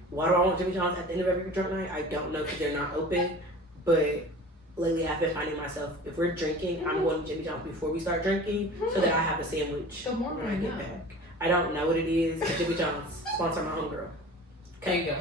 Why do I want Jimmy John's at the end of every drunk night? I don't know, because they're not open. But lately, I've been finding myself, if we're drinking, I'm going to Jimmy John's before we start drinking, so that I have a sandwich The more when I I get know. back. I don't know what it is. But Jimmy John's sponsor my homegirl. There you go.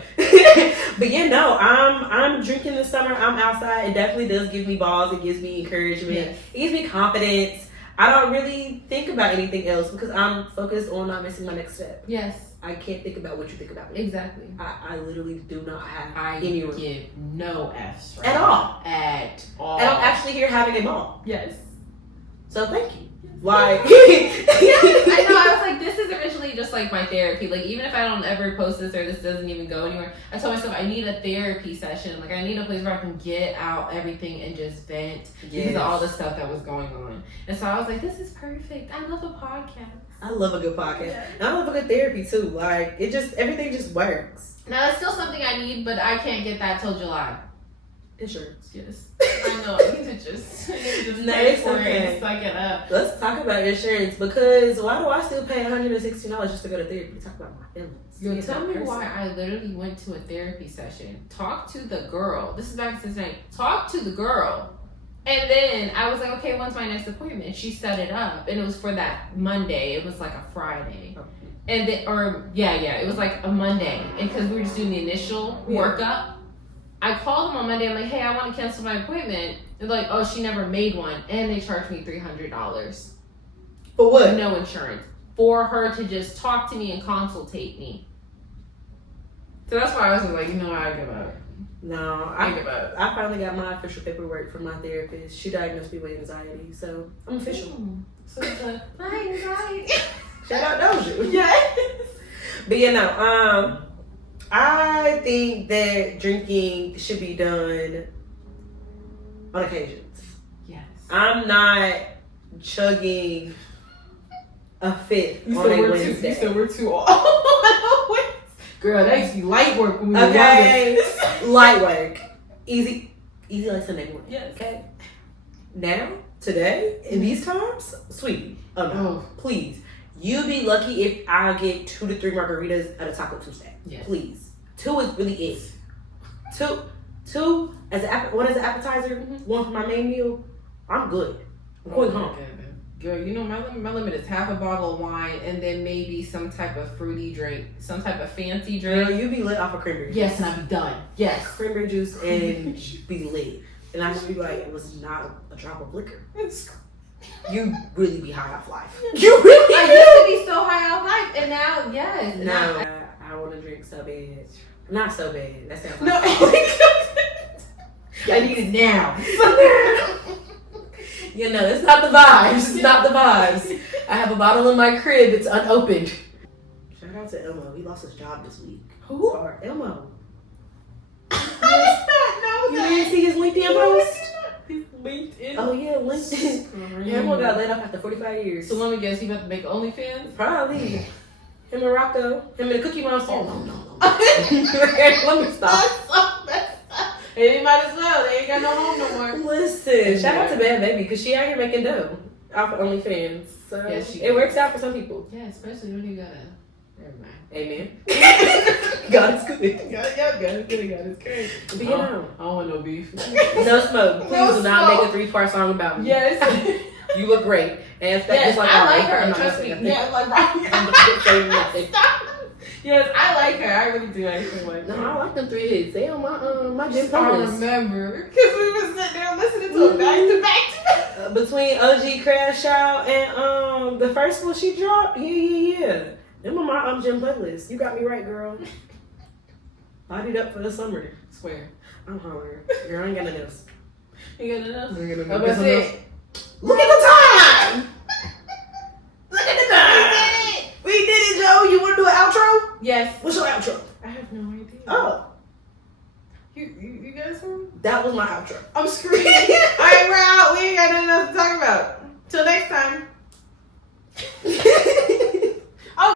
But yeah, no, I'm drinking this summer. I'm outside. It definitely does give me balls. It gives me encouragement. Yes. It gives me confidence. I don't really think about anything else because I'm focused on not missing my next step. Yes. I can't think about what you think about me. Exactly. I literally do not have I any room. give no F's right At now. all. At all. And I'm actually here having a ball. Yes. So thank you. Like, I know. I was like, this is originally just like my therapy. Like, even if I don't ever post this or this doesn't even go anywhere, I told myself I need a therapy session. Like, I need a place where I can get out everything and just vent because of all the stuff that was going on. And so I was like, this is perfect. I love a podcast. I love a good podcast. Yeah. And I love a good therapy too. Like, everything just works. Now, that's still something I need, but I can't get that till July. Insurance. Yes. I know. I need to just No, pay it's for it okay. and suck it up. Let's talk about insurance because why do I still pay $116 just to go to therapy to talk about my feelings? Yo, Being tell that me person. why I literally went to a therapy session. Talk to the girl. This is back in Cincinnati. Talk to the girl. And then I was like, okay, when's my next appointment? She set it up. And it was for that Monday. It was like a Friday. And then, it was like a Monday. And because we were just doing the initial workup, I called them on Monday. I'm like, hey, I want to cancel my appointment. They're like, oh, she never made one. And they charged me $300 For what? no insurance for her to just talk to me and consultate me. So that's why I was just like, you know what, I give up. No, I give up. I finally got my official paperwork from my therapist. She diagnosed me with anxiety, so I'm official. So it's like, my anxiety. Shout out Doja. Yes. But I think that drinking should be done on occasions. Yes. I'm not chugging a fifth on a Wednesday. we're too old. Girl, that used to be light work when we were Okay, younger. light work, easy like Sunday morning. Yes. Okay. Now, today, in these times, sweetie, oh no, Oh. please. You'd be lucky if I get 2 to 3 margaritas at a Taco Tuesday. Yes. Please. 2 is really it. Two as one as an appetizer, one for my main meal. I'm good. I'm going home. Girl, you know my limit is half a bottle of wine and then maybe some type of fruity drink, some type of fancy drink. Girl, you be lit off of cranberry juice. Yes, and I'll be done. Yes. Cranberry juice and be lit. And I just be like, it was not a drop of liquor. You really be high off life. You really I used to be so high off life, and now, yes. No, I want to drink so bad. Not so bad. That sounds No. like I need it now. You know, it's not the vibes. It's not the vibes. I have a bottle in my crib. It's unopened. Shout out to Elmo. He lost his job this week. Who? It's hard. Elmo. I You did not know didn't see his LinkedIn post? His LinkedIn. Oh yeah, LinkedIn. Elmo got laid off after 45 years. So let me guess, he about to make OnlyFans? Probably. Him and Rocco. Him and the Cookie Monster. Oh, no. Let me stop. That's so messed up. They might as well. They ain't got no home no more. Listen, shout out to Bad Baby because she out here making dough off of OnlyFans. So Yeah, she it works out for some people. Yeah, especially when you got a. Never mind. Amen. God is good. God is crazy. But you know, I don't want no beef. no smoke. Please No do not smoke. make a 3-part song about me. Yes. You look great. And Yes, just like I like I'm her. not Trust gonna me. say nothing. Yeah, like right. I'm not saying nothing. Stop. Yes, I like her. I really do actually like her. No, I like them 3 hits. They on my gym I playlist. remember because we were sitting there listening to it back to back. Between OG Crash Out and the first one she dropped, yeah. Them on my gym playlist. You got me right, girl. Bodied up for the summer. Swear. I'm hungry. Girl, I ain't got nothing else. You got enough? I ain't got I'm nothing about to else. say. Look at the time! Look at the time! We did it, Joe. You want to do an outro? Yes. What's your outro? I have no idea. Oh, You guys heard? that was my outro. I'm screaming. All right, we're